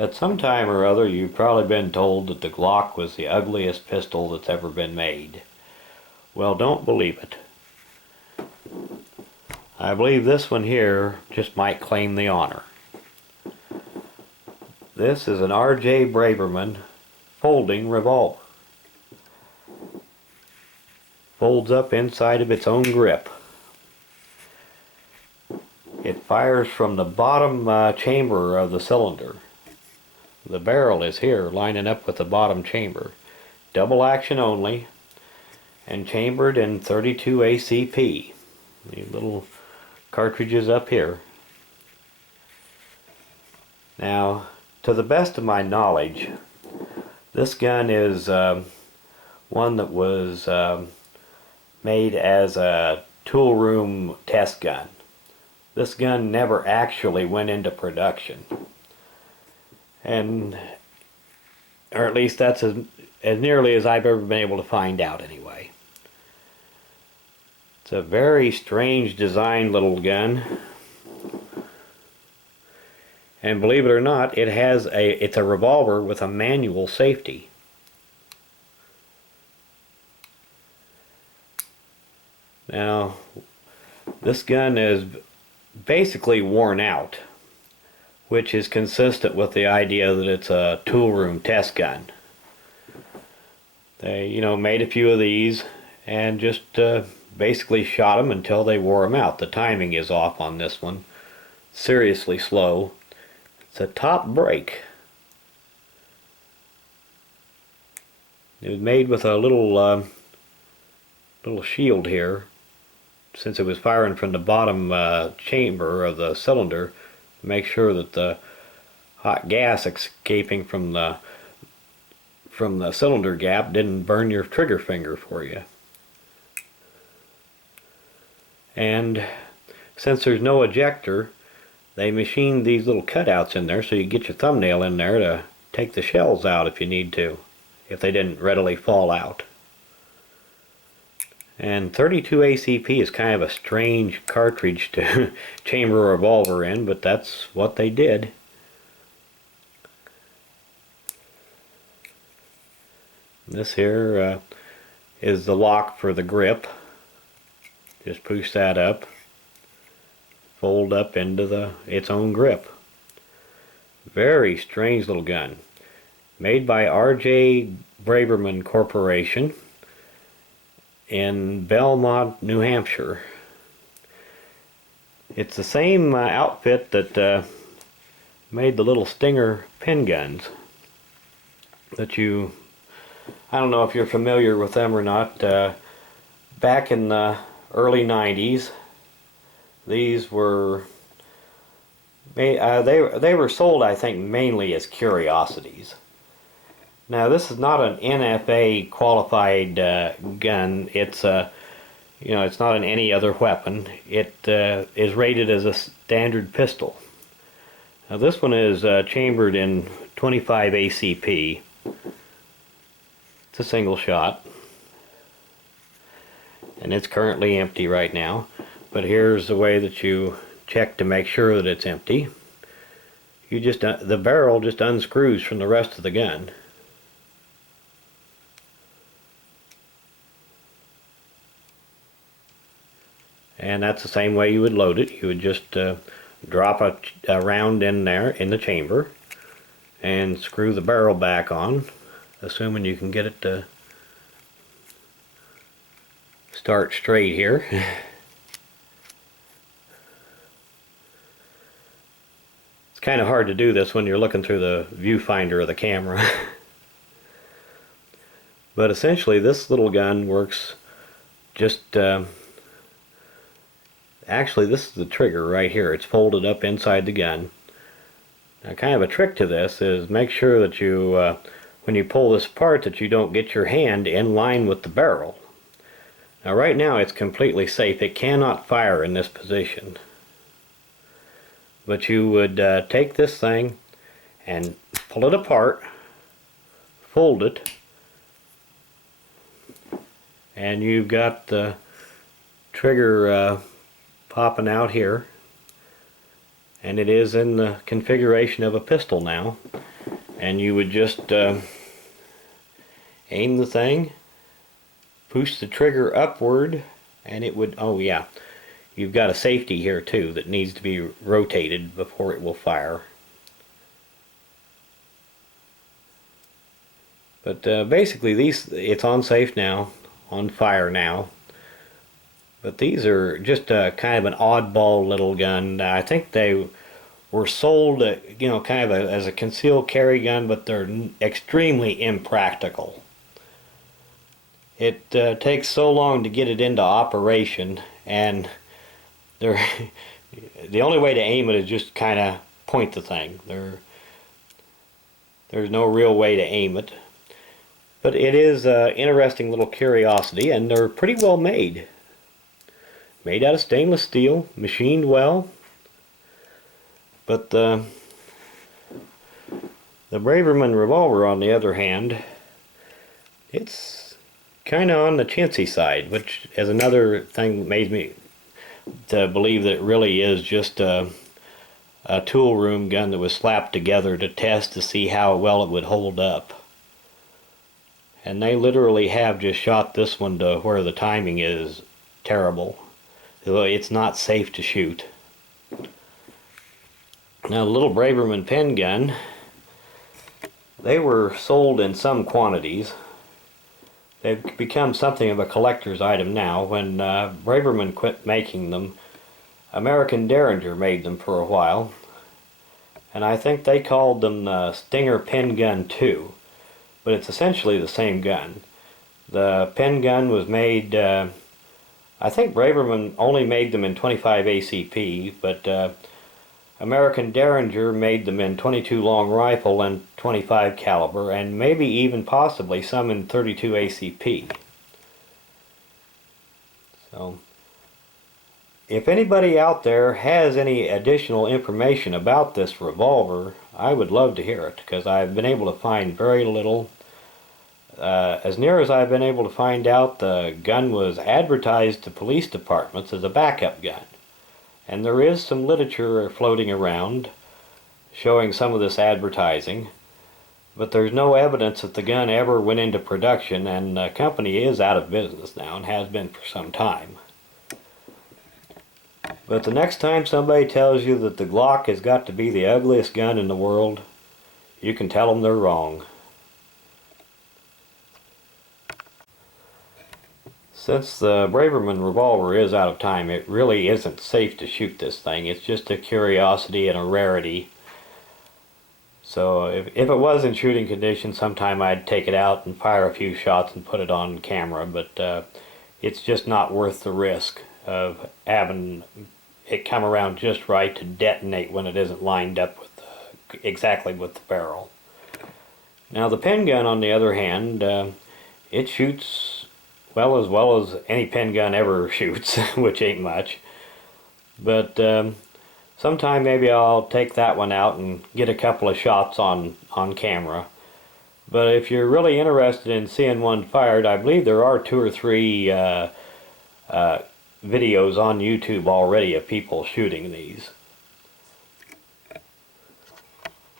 At some time or other, you've probably been told that the Glock was the ugliest pistol that's ever been made. Well, don't believe it. I believe this one here just might claim the honor. This is an R.J. Braverman folding revolver. Folds up inside of its own grip. It fires from the bottom chamber of the cylinder. The barrel is here, lining up with the bottom chamber. Double action only, and chambered in 32 ACP. These little cartridges up here. Now, to the best of my knowledge, this gun is one that was made as a tool room test gun. This gun never actually went into production. Or at least that's as nearly as I've ever been able to find out anyway. It's a very strange designed little gun. And believe it or not, it's a revolver with a manual safety. Now, this gun is basically worn out, which is consistent with the idea that it's a tool room test gun. They, made a few of these and just basically shot them until they wore them out. The timing is off on this one. Seriously slow. It's a top break. It was made with a little shield here, since it was firing from the bottom chamber of the cylinder, to make sure that the hot gas escaping from the cylinder gap didn't burn your trigger finger for you. And since there's no ejector, they machined these little cutouts in there so you get your thumbnail in there to take the shells out if you need to, if they didn't readily fall out. And 32 ACP is kind of a strange cartridge to chamber a revolver in, but that's what they did. This here is the lock for the grip. Just push that up, fold up into its own grip. Very strange little gun. Made by R.J. Braverman Corporation in Belmont, New Hampshire. It's the same outfit that made the little Stinger pen guns that I don't know if you're familiar with them or not. Back in the early 90s, these were they were sold, I think, mainly as curiosities. Now, this is not an NFA qualified gun. It's it's not an any other weapon. It is rated as a standard pistol. Now, this one is chambered in 25 ACP. It's a single shot, and it's currently empty right now. But here's the way that you check to make sure that it's empty. The barrel just unscrews from the rest of the gun. And that's the same way you would load it. You would just drop a round in there in the chamber and screw the barrel back on, assuming you can get it to start straight here. It's kind of hard to do this when you're looking through the viewfinder of the camera. But essentially this little gun works just actually, this is the trigger right here. It's folded up inside the gun. Now, kind of a trick to this is make sure that you, when you pull this apart, that you don't get your hand in line with the barrel. Now, right now, it's completely safe. It cannot fire in this position. But you would take this thing and pull it apart, fold it, and you've got the trigger popping out here, and it is in the configuration of a pistol now. and you would just aim the thing, push the trigger upward, and it would, oh yeah, you've got a safety here too that needs to be rotated before it will fire. But basically it's on safe now, on fire now. But these are just kind of an oddball little gun. I think they were sold, kind of as a concealed carry gun, but they're extremely impractical. It takes so long to get it into operation, and they're the only way to aim it is just kind of point the thing. There's no real way to aim it. But it is an interesting little curiosity, and they're pretty well made. Made out of stainless steel, machined well. But the Braverman Revolver, on the other hand, it's kind of on the chintzy side, which is another thing that made me to believe that it really is just a tool room gun that was slapped together to test to see how well it would hold up. And they literally have just shot this one to where the timing is terrible. It's not safe to shoot. Now, the little Braverman pen gun, they were sold in some quantities. They've become something of a collector's item now. When Braverman quit making them, American Derringer made them for a while. And I think they called them the Stinger Pen Gun 2. But it's essentially the same gun. The pen gun was made, I think Braverman only made them in 25 ACP, but American Derringer made them in 22 long rifle and 25 caliber, and maybe even possibly some in 32 ACP. So, if anybody out there has any additional information about this revolver, I would love to hear it, because I've been able to find very little. As near as I've been able to find out, the gun was advertised to police departments as a backup gun. And there is some literature floating around showing some of this advertising, but there's no evidence that the gun ever went into production, and the company is out of business now and has been for some time. But the next time somebody tells you that the Glock has got to be the ugliest gun in the world, you can tell them they're wrong. Since the Braverman Revolver is out of time, it really isn't safe to shoot this thing. It's just a curiosity and a rarity. So if it was in shooting condition, sometime I'd take it out and fire a few shots and put it on camera, but it's just not worth the risk of having it come around just right to detonate when it isn't lined up with exactly with the barrel. Now the pen gun, on the other hand, it shoots well as any pen gun ever shoots, which ain't much. But sometime maybe I'll take that one out and get a couple of shots on camera. But if you're really interested in seeing one fired, I believe there are 2 or 3 videos on YouTube already of people shooting these.